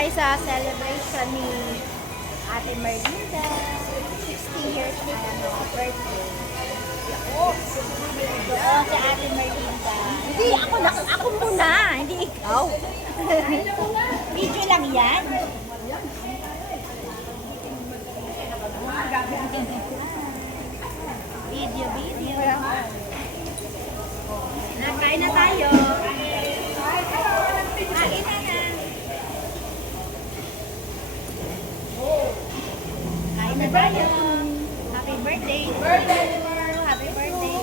tayo sa celebration ni Ate Merlinda. 60 years na birthday. Oo, si Ate Merlinda. Hindi, ako muna. Hindi ikaw. Video lang yan. Video. Nakain na tayo. Kain na na. Kain na tayo. Happy birthday. Happy birthday.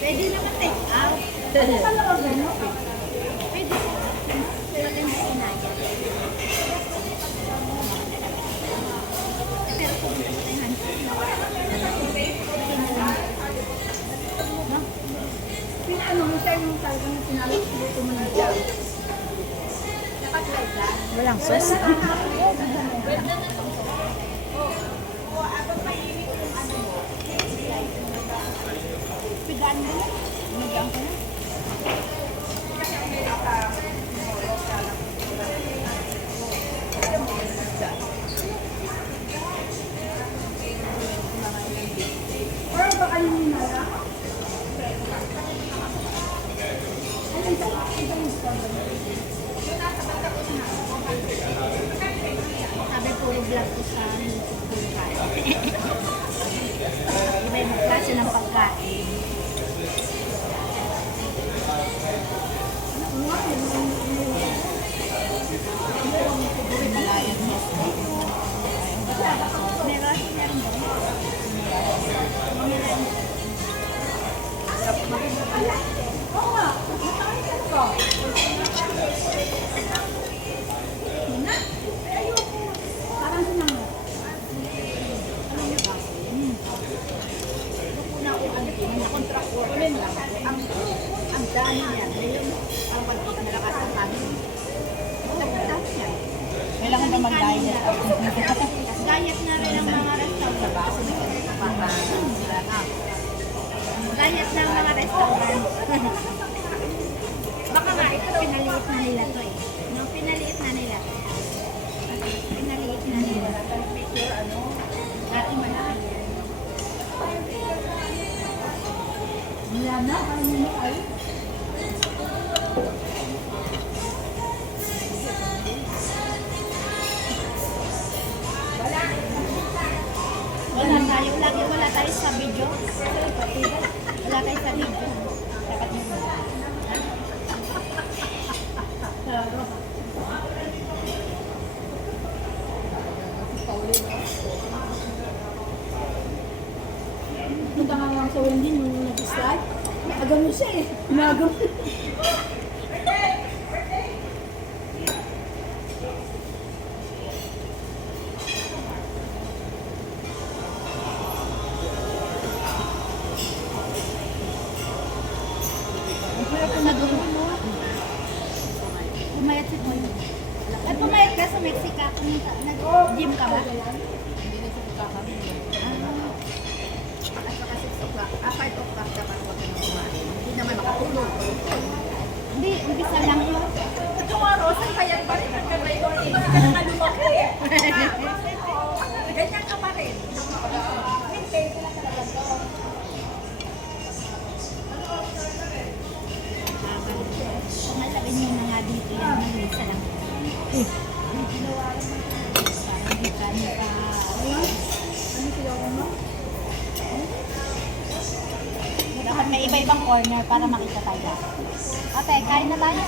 Pwede naman take out. Pwede. Pero din sa inaya. Pero kung hindi mo tayo hansin. Ano mo siya yung talagang sinalot dito mo na dyan? Walang sauce. Pigaan mo na. Pigaan ko na. Or baka yung nara? Sabi puro vlog ko sa pagkain. Iba-ibang klase ng pagkain. Meron Oo nga. Nakakita ko. Na? Ay, ayoko. Parang sinang. Na-contract worker lang. Ang dami niya. Ngayon, ang pagkakalakas ng kami. Ang dami niya. Kailangan ba mag-diet? Diet na rin ang mga restaurant. Diet na ang mga restaurant. Baka nga ito pinaliit na nila to eh. No, pinaliit na nila. Pinaliit na nila. Picture, ano? Dati malaki. Wala na. Ano mo ay? Wala tayo sa video. Wala tayo sa video. Dapat mo. Punta nga lang sa Wendy nung nag-slide. Agam mo siya eh. Inagam. Pumayat si Paul. At pumayat ka sa Mexico. Nag-gym ka ba? Hindi na siya kami. At saka 6 o'clock. 5 o'clock dapat huwag ka nang kumain. Hindi naman makatulog. Hindi, umpisa lang yun. Ito nga, Rosan, kaya pa rin. Hanggang ngayon, hindi ka naman lumaki. Ganyan ka pa rin. Maintain ka lang talaga to. Pumalagay niyo na nga dito yan. Nag-isa lang. Parang di ka naka... Ano sila ko mo? Dapat may iba-ibang corner para makita tayo. Ate, kain na tayo.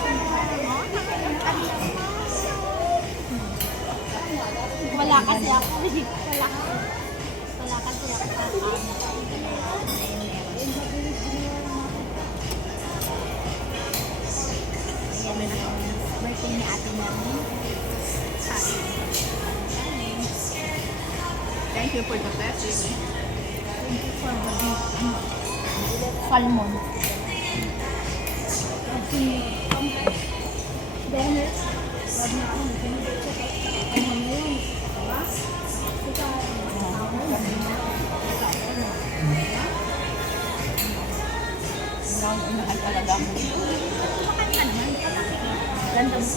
Wala kasi ako. Wala kasi ako. birthday ni Ate Mami. Thank you for the blessing. Salmon. Kasi, Dennis, wag na ako, ano na yun, diba? Ika, Mahal talaga ako. Kumakain ka naman. Ganda mo.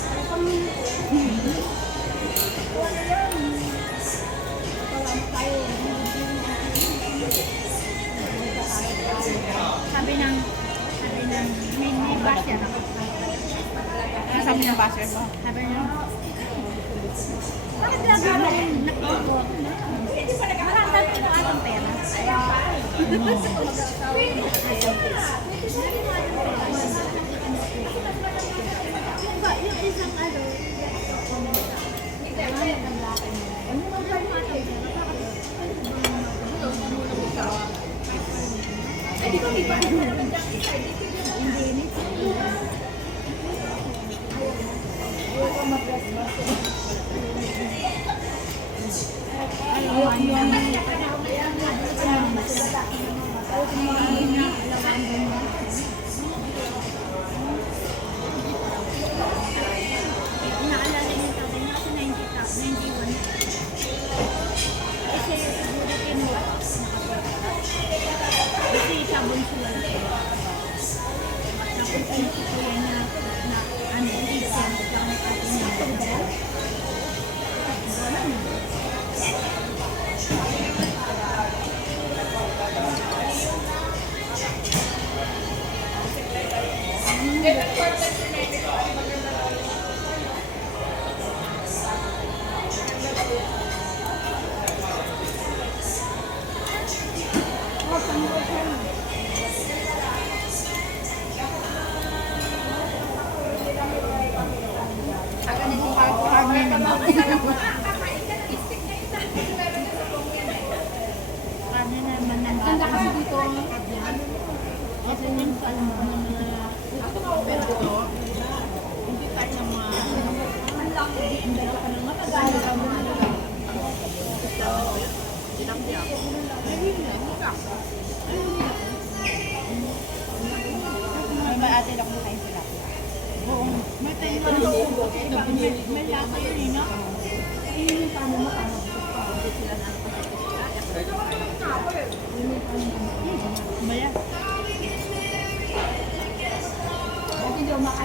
May basher ako. Sabi ng basher mo. Sabi niya, bakit lagi mo nakuha? Marantan ko atong pera. Yung isang ano, inaalala niyo sa akin kasi 91. Kasi siguro kinuha. Kasi sabon sila. Tapos ano si kuya na ano, hindi siya magkamit atin na. Ano naman ang ganda kasi dito, kasi yung salmon ng mga Pero ito, hindi tayo ng mga ang laki, ang dala ka ng matagal, tilapia. may ate lang mo kayo sila. Oo. May tayo na may lasa yun eh, no? ayun yung paano mo, paano mo, Maya. Dati hindi ako makain.